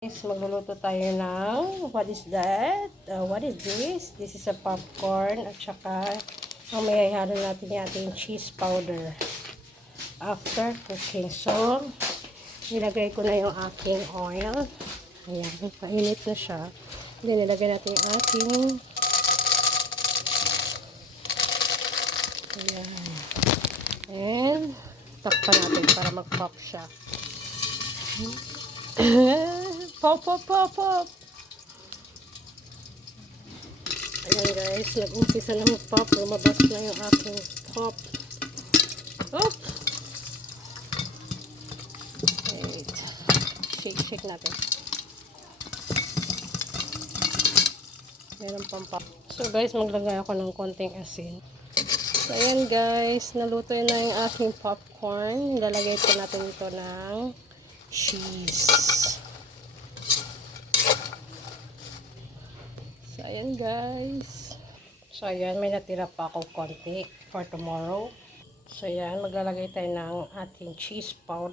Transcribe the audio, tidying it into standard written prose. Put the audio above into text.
Guys, magluluto tayo ng what is that? What is this? This is a popcorn at saka mamaya ihalo natin yung ating cheese powder after cooking. So, nilagay ko na yung aking oil. Ayan, painit na siya. Then, nilagay natin yung ating ayan. And, takpan natin para mag-pop siya. Pop, pop, pop, pop. Ayan guys, nag-umpisa na mag-pop. Lumabas na yung aking pop. Oop! Wait. Shake natin. Meron pang pop. So guys, maglagay ako ng konting asin. So ayan guys, naluto na yung aking popcorn. Lalagay po natin ito ng cheese. So, ayan guys. So, ayan, may natira pa ako konti for tomorrow. So, ayan, maglalagay tayo ng ating cheese powder.